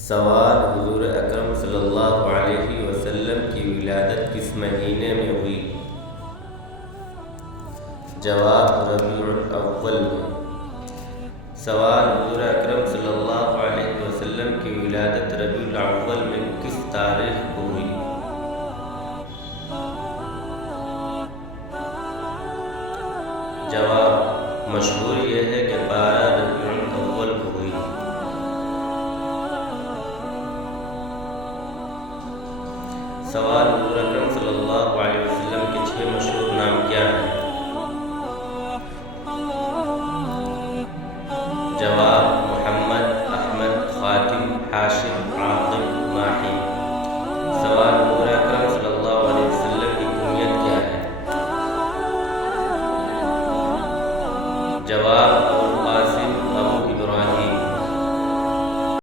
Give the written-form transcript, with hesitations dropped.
سوال: حضور اکرم صلی اللہ علیہ وسلم کی ولادت کس مہینے میں ہوئی؟ جواب: ربیع الاول میں۔ سوال: حضور اکرم صلی اللہ علیہ وسلم کی ولادت ربیع الاول میں کس تاریخ کو ہوئی؟ جواب: مشہور یہ ہے کہ 12 ربیع الاول کو ہوئی۔ سوال: حضور اکرم صلی اللہ علیہ وسلم کے 6 مشہور نام کیا ہیں؟ جواب: محمد، احمد، خاتم، ہاشم، عاقب، ماہی۔ سوال: